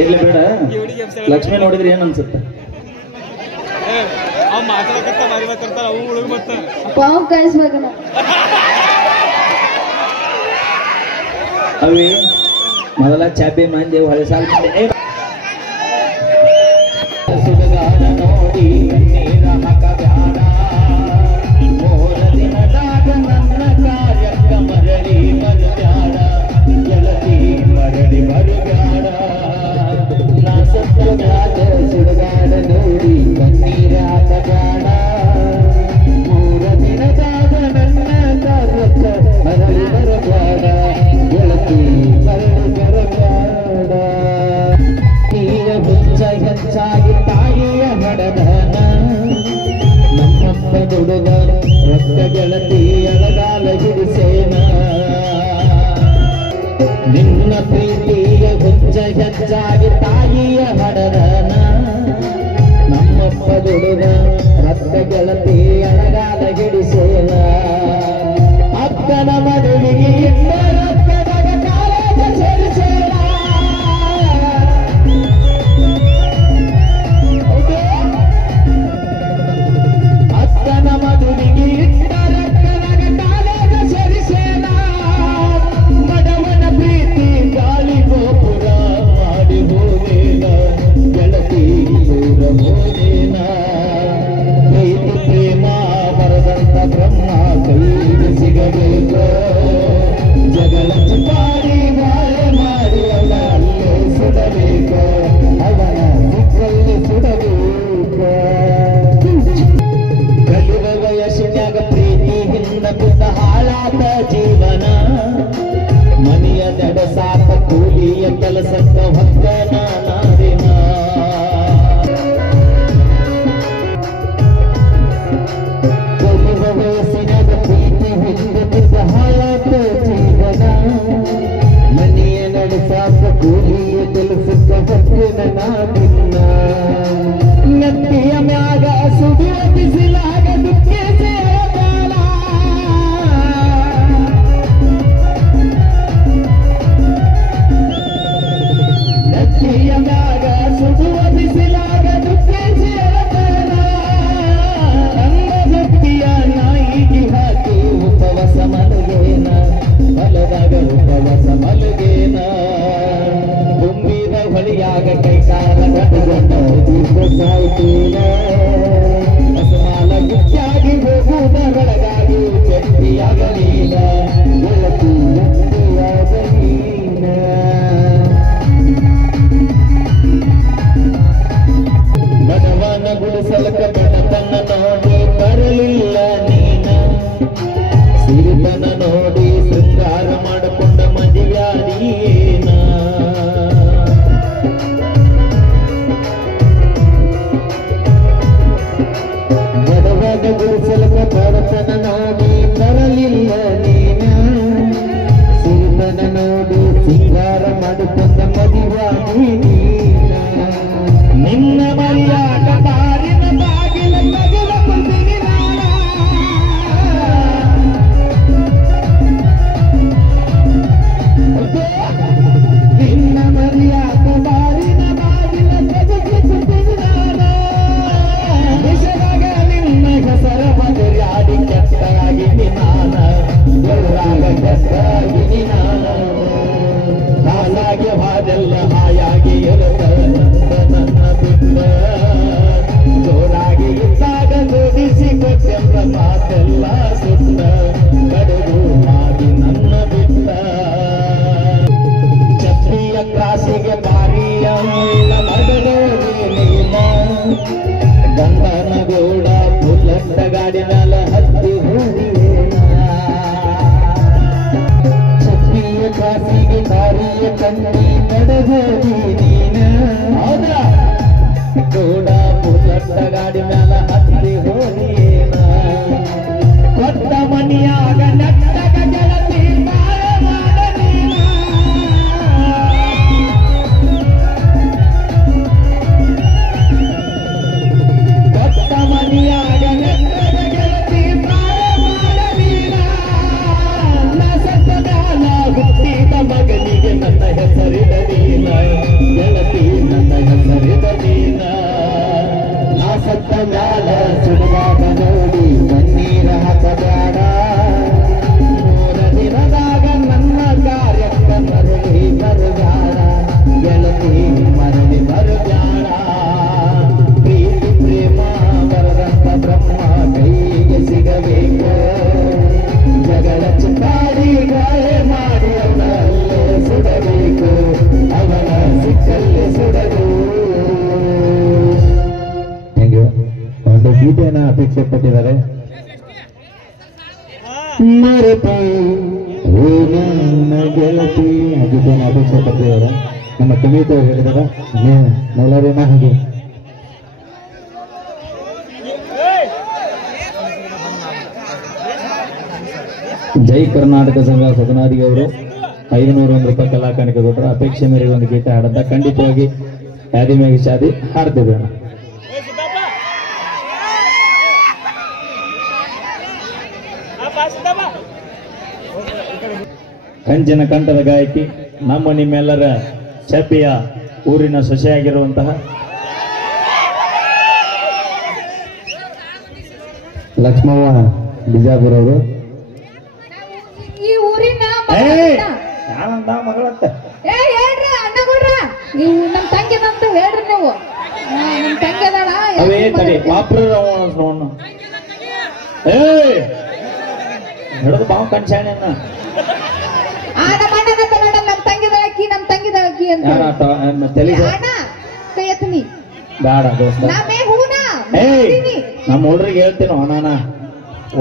ಇರ್ಲಿ ಬೇಡ. ಲಕ್ಷ್ಮಿ ನೋಡಿದ್ರೆ ಏನ್ ಅನ್ಸುತ್ತೆ? ಪಾವ್ ಕಾಯಿಸ್ಬೇಕಣ್ಣ. ಅವಿ ಮೊದಲ ಚಾಪೆ ಮಂದಿ ಹೊಳೆ ಸಾಲ ಸುಡಗಾಡ ನೋಡಿ ಕಣ್ಣೀರ ಹಾಕಬ್ಯಾಡ. ಮೋರ ದಿನದಾಗ ನನ್ನ ಕಾರ್ಯಕ್ಕ ಮರಳಿ ಬರಬ್ಯಾಡ. ಗೆಳತಿ ಮರಳಿ ಬರಬ್ಯಾಡ. ನಾ ಸತ್ತಗಾದ ಸುಡಗಾಡ ನೋಡಿ ಕಣ್ಣೀರ ಹಾಕಬ್ಯಾಡ. ಮೂರ ದಿನದಾಗ ನನ್ನ ಕಾರ್ಯಕ್ಕ ಮರಳಿ ಬರಬ್ಯಾಡ. ಗೆಳತಿ ಮರಳಿ ಬರಬ್ಯಾಡ. ತೀರ ಹುಚ್ಚ ಹೆಚ್ಚಾಗಿ ತಾಯಿಯ ಹೊಡೆದನ. ನಮ್ಮಪ್ಪ ದುಡುಗ ರೊಕ್ಕ ಗೆಳತಿ ಎಳಗಾಲ ಹಿಡಿಸೇನ. ನಿನ್ನ ಪ್ರೀತಿಯ ಹುಚ್ಚ ಹೆಚ್ಚಾಗಿ ತಾಯಿಯ ಹೊಡೆದನ. ನಮ್ಮಪ್ಪ ದುಡುಗ ರೊಕ್ಕ ಗೆಳತಿ ಎಳಗಾಲ ಹಿಡಿಸೇನ. ಅಕ್ಕನ ಮದುವೆಗೆ ಇಟ್ಟ ರೊಕ್ಕದಾಗ ಕಾಲೇಜ ಸೇರಿಸೇನ. ಅಕ್ಕನ ಮದುವೆಗೆ ಇಟ್ಟ ರೊಕ್ಕದಾಗ ಕಾಲೇಜ ಸೇರಿಸೇನ. ಮಡವನ ಪ್ರೀತಿ ಗಾಳಿ ಗೋಪುರ ಮಾಡಿ ಹೋದೇನ. ಗೆಳತಿ ದೂರ ಹೋದೇನ. ಪ್ರೀತಿ ಪ್ರೇಮ ಬರದಂತ ಬ್ರಹ್ಮ ಕೈಗೆ ಸಿಗಬೇಕು. ಜಗಳ ಚುಪಾಡಿ ಬಾಳೆ ಮಾಡಿ ಅವನ ಅಲ್ಲೇ ಸುಡಬೇಕು. ಅವನ ಸಿಕ್ಕಲ್ಲಿ ಸುಡಬೇಕು. ಕಲಿಯುವ ವಯಸ್ಸಿನಾಗ ಪ್ರೀತಿ ಹಿಂದ ಬಿದ್ದ ಹಾಳಾದ ಜೀವನ. ಮನೆಯ ದಡಸಾಕ ಕೂಲಿಯ ಕೆಲಸಕ್ಕ ಹೊಕ್ಕನ ನಾರಿನ. ಕಲಿಯುವ ವಯಸ್ಸಿನಾಗ ಪ್ರೀತಿ ಹಿಂದ ಬಿದ್ದ ಹಾಳಾದ ಜೀವನ. ಮನೆಯ ನಡೆಸಾಕ ಕೂಲಿಯ ಕೆಲಸಕ್ಕ ಹೊಕ್ಕನ ನಾರಿನ. ನತ್ತಿಯ ಮ್ಯಾಗ ಸುಡುವ ಬಿಸಿಲಾಗ ದುಃಖಿ ಸೇರಬೇಡ. ನತ್ತಿಯ ಮ್ಯಾಗ ಸುಡುವ ಬಿಸಿಲಾಗ ದುಃಖಿ ಸೇರಬೇಡ. ನನ್ನ ಭಕ್ತಿಯ ನಾಯಿಗೆ ಹಾಕಿ ಉಪವಾಸ ಮಲಗೇನ. ಹೊಲದಾಗ ಉಪವಾಸ ಮಲಗೇನ. ತುಂಬಿದ ಹೊಳಿಯಾಗ ಕೈಕಾಲ ಕಟ್ಟಗೊಂಡ ದೀರ್ಘ ಸಾಯ್ತೀನ. ಅಸಮಾಲ ಗುಚ್ಚಾಗಿ ಹೋಗುವುದ ಬೆಳಗಾಗಿ ಚಟ್ಟಿಯಾಗಲೀನ. ಗೆಳತಿ ಚಟ್ಟಿಯಾಗಲೀನ. ಬಡವನ ಗುಡಿಸಲಕ ಬಡತನ ನೋಡಿ ಬರಲಿಲ್ಲ ನೀನ. ಸಿರಿತನ ನೋಡಿ ಶೃಂಗಾರ ಮಾಡಿಕೊಂಡ ಮದುವ್ಯಾದೀನ. ಬಡವನ ಗುಡಿಸಲಕ ಬಡತನ ನೋಡಿ ಬರಲಿಲ್ಲ ನೀನ. ಸಿರಿತನ ನೋಡಿ ಶೃಂಗಾರ ಮಾಡಿಕೊಂಡ ಮದುವ್ಯಾದೀನ. ನಿನ್ನ ಮರಿಯಾಟ ಬಾರಿನ ಬಾಗಿಲ ತಗಲ ಕುಂದಿನಿ ನಾನ. ನಿನ್ನ ಮರಿಯಾಟ ಬಾರಿನ ಬಾಗಿಲ ತಗಲ ಕುಂದಿನಿ ನಾನ. ವಿಷದಾಗ ನಿನ್ನ ಹೆಸರ ಮದುರಾಡಿ ಕೆಟ್ಟಾಗಿನಿ ನಾನ. ಎದುರಾಗ ಕೆಟ್ಟಾಗಿನಿ ನಾನ. ಹಾಲಾಗಿ ಹಾದೆಲ್ಲ ಹಾಯಾಗಿ ಇರುತ್ತ ನನ್ನ ಬಿಟ್ಟ. ಜೋರಾಗಿ ಇದ್ದಾಗ ಜೋಡಿಸಿ ಕೊಟ್ಟೆಲ್ಲ ಮಾತೆಲ್ಲ ಸುತ್ತ. ಕಡೆಗೂ ಮಾಡಿ ನನ್ನ ಬಿಟ್ಟ. ಛತ್ರಿಯ ಕ್ರಾಸಿಗೆ ಬಾರಿಯ ಮುಳ್ಳ ಮಡಲೋಗಿ ನೀನ. ಗಂಡನ ಗೌಡ ಬುಲ್ಲಟ್ಟ ಗಾಡಿ ಮೇಲೆ ಹತ್ತಿ ಹೋಗಿವೇನ. ಛತ್ರಿಯ ಕ್ರಾಸಿಗೆ ಬಾರಿಯ ಕಣ್ಣಿ ನಡೆದೋಗಿ ನೀನ. ಹೌದಾ? ಗೌಡ ಬುಲ್ಲಟ್ಟ ಗಾಡಿ ಮೇಲೆ ಹತ್ತಿ ಹೋಗಿವೇನ. ಕೊಟ್ಟ ಮನಿಯಾಗ ನೆಟ್ಟಗ ಗೆಳತಿ ಬಾಳ ಮಾಡ ನೀನ. ಕೊಟ್ಟ ಮನಿಯಾಗ ನೆಟ್ಟಗ ಗೆಳತಿ ಬಾಳ ಮಾಡ ನೀನ. ನ ಸತ್ತದಾನ ಹುಟ್ಟಿದ ಮಗನಿಗೆ ನನ್ನ ಹೆಸರಿನ ನೀನ. ಬರಗಾಲ ಸುಡುವಾಗ ನೋಡಿ ಕಣ್ಣೀರ ಹಾಕಬೇಡ 3 ದಿನದಾಗ ನನ್ನ ಕಾರ್ಯಕ್ಕೆ ಮರಳಿ ಬರಬೇಡ ಗೆಳತಿ ಮರಳಿ ಬರಬೇಡ ಪ್ರೀತಿ ಪ್ರೇಮ ಬರದಂತ ಬ್ರಹ್ಮ ಕೈಗೆ ಸಿಗಬೇಕು ಜಗಳ ಚುಕ್ಕಾಡಿ ಗಾಯ ಮಾಡಿ ಅವನಲ್ಲೇ ಸುಡಬೇಕು ಅವನ ಸಿಕ್ಕಲ್ಲೇ ಸುಡಲು ಒಂದು ಗೀತೆಯನ್ನ ಅಪೇಕ್ಷೆ ಪಟ್ಟಿದ್ದಾರೆ ಮರೆತು ನನ್ನ ಗೆಳತಿ ಆ ಗೀತೆಯನ್ನು ಅಪೇಕ್ಷೆ ಪಟ್ಟಿದ್ದಾರೆ ನಮ್ಮ ಕವಿತೆ ಹೇಳಿದಾರ ಎಲ್ಲರೇನ ಹಾಗೆ ಜೈ ಕರ್ನಾಟಕ ಸಂಘ ಸದನಾದಿಗೆ ಅವರು 501 ರೂಪಾಯಿ ಕಲಾಕಾಣಿಕೆ ಕೊಟ್ಟರು ಅಪೇಕ್ಷೆ ಮೇರೆಗೆ ಒಂದು ಗೀತೆ ಹಾಡಂತ ಖಂಡಿತವಾಗಿ ಯಾದಿ ಮೇಘ ಶಾದಿ ಹಾಡ್ತಿದ್ವಿ ಕಂಚಿನ ಕಂಠದ ಗಾಯಕಿ ನಮ್ಮ ನಿಮ್ಮೆಲ್ಲರ ಚಪ್ಪಿಯ ಊರಿನ ಸೊಸೆಯಾಗಿರುವಂತಹ ಲಕ್ಷ್ಮವ್ವ ಬಿಜಾಪುರ ಅವರು ಈ ಊರಿನ ಯಾವಂತ ಮಗಳತ್ತ ಹೇಳ್ರಿ ಅಣ್ಣಗೌಡ್ರ ನೀವು ನಮ್ ತಂಗಿದಂತ ಹೇಳ್ರಿ ನೀವು ನಮ್ ತಂಗಿ ಅದಾಳ ಅವೇ ತಡಿ ಪಾಪ್ರ ಹಿಡಿದು ಬಾವು ಕಣ್ಸಾಣೆನ್ನ ನಮ್ಮ ಅಣ್ಣನಂತ ನೋಡ ನಮ್ ತಂಗಿದಳಕ್ಕಿ ಅಂತ ತಲೆ ಅಣ್ಣ ಕೈ ಎತ್ತನಿ ಬೇಡ ದೋಸ್ತ ನಾಮೇ ಹೂನಾ ನಮ್ಮ ಹುಡ್ರಿಗೆ ಹೇಳ್ತೀನೋ ನಾನ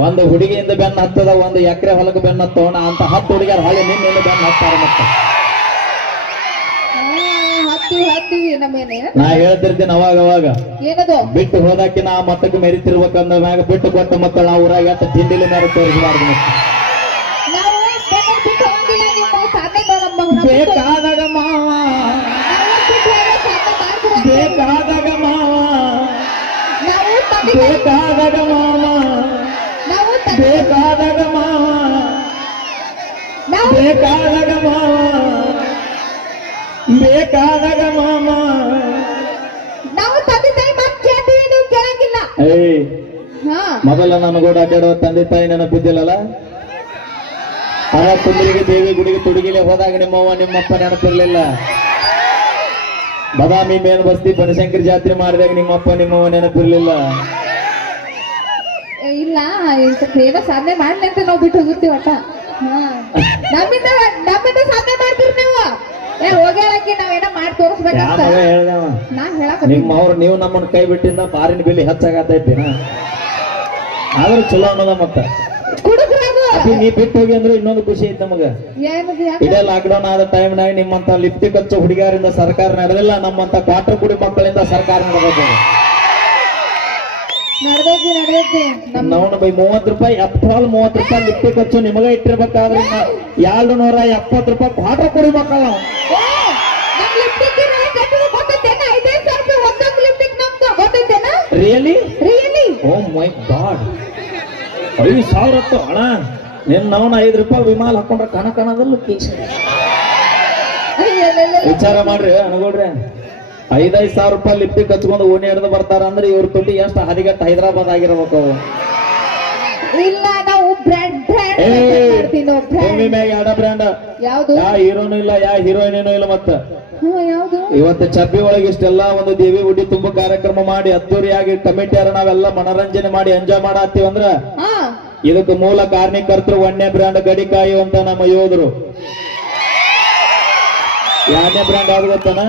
ಒಂದು ಹುಡುಗಿಯಿಂದ ಬೆನ್ನ ಹತ್ತದ ಒಂದು ಎಕರೆ ಹೊಲಕ್ಕೆ ಬೆನ್ನ ಹತ್ತೋಣ ಅಂತ 10 ಹುಡುಗಿಯರ ಹಾಳಿ ನಿನ್ನೆ ಬೆನ್ನ ಹತ್ತಾರ ಮತ್ತೆ ಹತ್ತೀವಿ ನಮ್ಮೇನೆ ನಾ ಹೇಳ್ತಿರ್ತೀನಿ ಅವಾಗ ಏನದು ಬಿಟ್ಟು ಹೋದಾಕಿ ನಾ ಮತ್ತಕ್ಕೆ ಮೆರಿತಿರ್ಬೇಕಂದ ಮ್ಯಾಗ ಬಿಟ್ಟು ಕೊಟ್ಟ ಮಕ್ಕಳು ನಾವು ಊರಾಗ ಅಂತ ತಿಂಡಿಲಿ ಮೇಲೆ ತೋರಿಸಬಾರ್ದು ಬೇಕಾದಾಗ ಮಾವ ಬೇಕಾದಾಗ ಮಾವ ಬೇಕಾದಾಗ ಮಾವ ಬೇಕಾದಾಗ ಮಾವ ಬೇಕಾದಾಗ ಮಾವ ಬೇಕಾದಾಗ ಮಾಮ ನಾವು ತಂದೆ ತಾಯಿ ಮಾತು ಕೇಳ್ತೀವಿ ನೀವು ಕೇಳಂಗಿಲ್ಲ ಮೊದಲ ನನಗೋಡ ಅಡ್ಡಾಡುವ ತಂದೆ ತಾಯಿ ನೆನಪಿದ್ದಿಲ್ಲಲ್ಲ ಆ ಕುಂದ್ರಿಗೆ ದೇವಿ ಗುಡಿಗೆ ತುಡುಗಿಲೆ ಹೋದಾಗ ನಿಮ್ಮವ್ವ ನಿಮ್ಮಪ್ಪ ನೆನಪಿರ್ಲಿಲ್ಲ ಬದಾಮಿ ಮೇನ್ ಬಸ್ತಿ ಬನಶಂಕರಿ ಜಾತ್ರೆ ಮಾಡಿದಾಗ ನಿಮ್ಮಪ್ಪ ನಿಮ್ಮವ್ವ ನೆನಪಿರ್ಲಿಲ್ಲ ಇಲ್ಲ ಏನೋ ಸಾಧನೆ ಮಾಡ್ಲಿ ಅಂತ ನಾವು ಬಿಟ್ಟು ಹೋಗಿರ್ತೀವಿ ಒಟ್ಟ ನಮ್ಮಿಂದ ಸಾಧನೆ ಮಾಡ್ತೀರಿ ನೀವು ಹೋಗ್ಯಾಳಕ್ಕೆ ನಾವೇನ ಮಾಡಿ ತೋರಿಸ್ಬೇಕಂತ ನಾ ಹೇಳಕ್ ನಿಮ್ಮವ್ರು ನೀವು ನಮ್ಮನ್ನ ಕೈ ಬಿಟ್ಟಿಂದ ಮಾರಿನ ಬೆಲೆ ಹೆಚ್ಚಾಗತೈತಿನ ಆದ್ರೂ ಚಲೋ ಅನ್ನೋದ ಮತ್ತ ನೀ ಬಿಟ್ಟು ಹೋಗಿ ಅಂದ್ರೆ ಇನ್ನೊಂದು ಖುಷಿ ಐತಿ ನಮಗ ಇಡೇ ಲಾಕ್ಡೌನ್ ಆದ ಟೈಮ್ನಾಗ ನಿಮ್ಮಂತ ಲಿಫ್ಟಿ ಖರ್ಚು ಹುಡುಗಿಯರಿಂದ ಸರ್ಕಾರ ನಡೆದಿಲ್ಲ ನಮ್ಮಂತ ಕ್ವಾರ್ಟರ್ ಕುಡಿ ಮಕ್ಕಳಿಂದ ಸರ್ಕಾರ ನಡೆದೈತಿ ನಾವು ಬೈ 30 ರೂಪಾಯಿ ಅಪ್ರಾಲ್ 30 ರೂಪಾಯಿ ಲಿಫ್ಟಿ ಖರ್ಚು ನಿಮಗ ಇಟ್ಟಿರ್ಬೇಕಾದ್ರೆ 270 ರೂಪಾಯಿ ಕ್ವಾರ್ಟರ್ ಕುಡಿ ಮಕ್ಕಳು ನಾವು ರಿಯಲಿ ಓ ಮೈ ಗಾಡ್ 5,000 ಅಣ್ಣ ನವನ 5 ರೂಪಾಯಿ ವಿಮಾನ ಹಾಕೊಂಡ್ರೆ ಕಣಕಣದಲ್ಲೂ ವಿಚಾರ ಮಾಡ್ರಿ ಅನ್ಕೊಳ್ರಿ 5,000 ರೂಪಾಯಿ ಲಿಫ್ಟಿ ಹಚ್ಕೊಂಡು ಓಣಿ ಹಿಡಿದು ಬರ್ತಾರ ಅಂದ್ರೆ ಇವ್ರ ತುಟಿ ಎಷ್ಟು ಹದಿಗಟ್ಟು ಹೈದರಾಬಾದ್ ಆಗಿರ್ಬೇಕು ಇಲ್ಲ ನಾವು ಭೂಮಿ ಮ್ಯಾಗ ಯಾಡ ಬ್ರ್ಯಾಂಡ್ ಯಾ ಹೀರೋನು ಇಲ್ಲ ಯಾ ಹೀರೋಯಿನೇನು ಇಲ್ಲ ಮತ್ತ ಇವತ್ತು ಚಬ್ಬಿ ಒಳಗೆ ಇಷ್ಟೆಲ್ಲಾ ಒಂದು ದೇವಿ ಉಡಿ ತುಂಬ ಕಾರ್ಯಕ್ರಮ ಮಾಡಿ ಅದ್ದೂರಿಯಾಗಿ ಕಮಿಟಿಯರ ನಾವೆಲ್ಲ ಮನರಂಜನೆ ಮಾಡಿ ಎಂಜಾಯ್ ಮಾಡತ್ತೀವಿ ಅಂದ್ರ ಇದಕ್ಕೆ ಮೂಲ ಕಾರಣಕರ್ತರು 1ನೇ ಬ್ರ್ಯಾಂಡ್ ಗಡಿಕಾಯಿ ಅಂತ ನಮ್ಮ ಯೋಧರು 2ನೇ ಬ್ರ್ಯಾಂಡ್ ಯಾವ್ದು ಗೊತ್ತಾನ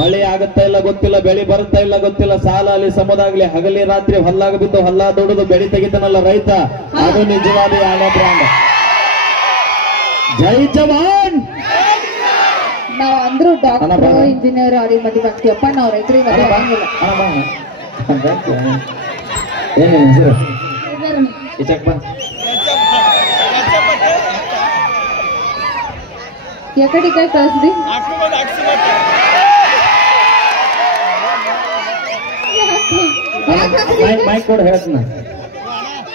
ಮಳೆ ಆಗುತ್ತಾ ಇಲ್ಲ ಗೊತ್ತಿಲ್ಲ ಬೆಳಿ ಬರುತ್ತಾ ಇಲ್ಲ ಗೊತ್ತಿಲ್ಲ ಸಾಲ ಅಲ್ಲಿ ಸಮುದಾಗ್ಲಿ ಹಗಲಿ ರಾತ್ರಿ ಹೊಲ್ಲಾಗ ಬಿದ್ದು ಹೊಲ್ಲ ದುಡಿದು ಬೆಳಿ ತೆಗಿತಾನಲ್ಲ ರೈತ ಅದು ನಿಜವಾದ 2ನೇ ಬ್ರ್ಯಾಂಡ್ ಜೈ ಜವಾನ್ ನಾವ್ ಅಂದ್ರು ಡಾಕ್ಟರ್ ಇಂಜಿನಿಯರ್ ಅವ್ರಿಗೆ ಮದುವೆ ಆಗ್ತೀವಪ್ಪ ನಾವ್ ರೈತರಿಗೆ ಮದುವೆ ಆಗಂಗಿಲ್ಲ ಏನೇನು ಹೆಸರು ಈಚಕ್ ಬಾ ಎಕಡೆ ಕೈ ಕಳಿಸ್ದಿ ಮೈಕ್ ಕೂಡ ಹೇಳ್ತೀನಿ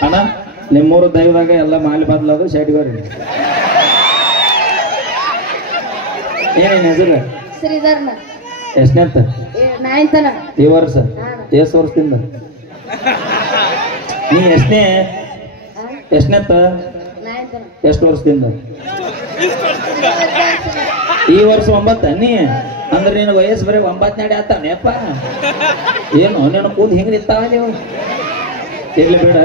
ಅಣ್ಣ ನಿಮ್ಮೂರು ದೈವದಾಗ ಎಲ್ಲ ಮಾಲಿ ಬದಲದು ಶೆಡ್ಗೋರಿ ಏನೇನು ಹೆಸರು ಶ್ರೀಧರ್ನ ಎಷ್ಟನೇಂತ ನಾಯ್ತನ ಈ ವರ್ಷ ಎಷ್ಟು ವರ್ಷದಿಂದ ನೀ ಎಷ್ಟನೇತ್ತ ಎಷ್ಟು ವರ್ಷದಿಂದ ಈ ವರ್ಷ 9 ನೀ ಅಂದ್ರೆ ನಿನಗೆ ವಯಸ್ಸು ಬರೀ 9 ನಡೆ ಆತಾನೆಪ್ಪ ಏನು ನಿನ್ನ ಕೂದ್ ಹಿಂಗ್ ನಿಂತಾವ ನೀವು ಇರ್ಲಿ ಬೇಡ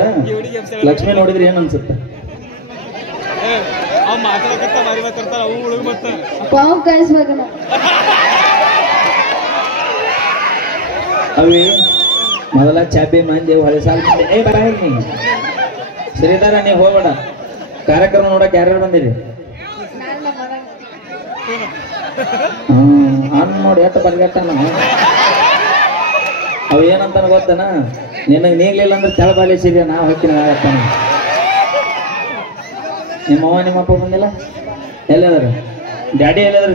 ಲಕ್ಷ್ಮಿ ನೋಡಿದ್ರಿ ಏನ್ ಅನ್ಸುತ್ತೆ ಪಾವು ಕಾಣಿಸ್ಬೇಕು ಅವಿ ಮೊದಲ ಚಾಬಿ ಮಂದಿ ಹೊಳೆ ಸಾಲ ಶ್ರೀಧರ ನೀವು ಹೋಗ್ಬೇಡ ಕಾರ್ಯಕ್ರಮ ನೋಡಕ್ ಯಾರ್ಯಾರು ಬಂದಿರಿ ಅನ್ ನೋಡಿ ಎಷ್ಟು ಬರ್ಗಟ್ಟನ ಅವ್ ಏನಂತಾನ ಗೊತ್ತನ ನಿನಗ್ ನೀಗ್ಲಿಲ್ಲ ಅಂದ್ರೆ ತೆಳ ಬಾಲಿಸಿದ್ಯ ನಾ ಹೊಕ್ಕಿನ ಆಗತ್ತಾನ ನಿಮ್ಮವ್ವ ನಿಮ್ಮಪ್ಪ ಬಂದಿಲ್ಲ ಎಲ್ಲದಾರ ಡ್ಯಾಡಿ ಎಲ್ಲದಾರ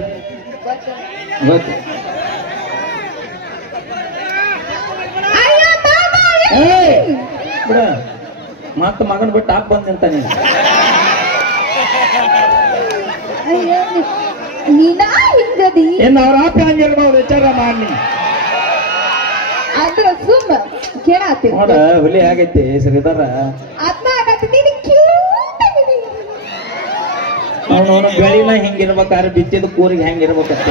ಗೊತ್ತು ಬಿಡ ಮತ್ತ ಮಗನ್ ಬಿಟ್ಟು ಹಾಕ್ ಬಂದ್ ನಿಂತ ನೀನು ನೀನಾ ಹಿಂಗದಿ ಇನ್ನು ಅವ್ರ ಆಪಿ ಹಂಗಿರ್ಬೋದು ವಿಚಾರ ಮಾಡಿ ಅದ್ರ ಸುಮ್ಮ ಕೇಳಾತಿ ನೋಡ ಹುಲಿ ಆಗೈತಿ ಶ್ರೀಧರ ಆತ್ಮ ಆಗತ್ತೆ ನೀನು ಕ್ಯೂಟ್ ಆಗಿದೆ ಅವನು ಬೆಳಿನ ಹಿಂಗಿರ್ಬೇಕಾದ್ರೆ ಬಿತ್ತಿದ ಕೂರಿಗೆ ಹೆಂಗಿರ್ಬೇಕತ್ತ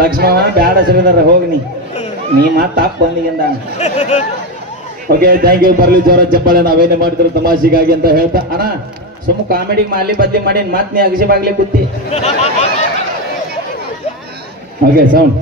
ಲಕ್ಷ್ಮಣ ಬ್ಯಾಡ ಶ್ರೀಧರ ಹೋಗಿ ನೀ ಮಾತು ತಾಪ್ ಬಂದಿಗಿಂದ ಓಕೆ ಥ್ಯಾಂಕ್ ಯು ಬರ್ಲಿ ಜೋರ ಚಪ್ಪಾಳೆ ನಾವೇನೇ ಮಾಡಿದ್ರು ತಮಾಷೆಗಾಗಿ ಅಂತ ಹೇಳ್ತಾ ಅಣ್ಣ ಸುಮ್ಮ ಕಾಮಿಡಿಗೆ ಮಾಲಿ ಬದ್ಲಿ ಮಾಡಿ ಮಾತ್ ನೀ ಅಗಸಿ ಬಾಗ್ಲಿ ಕೂತಿ ಓಕೆ ಸೌಂಡ್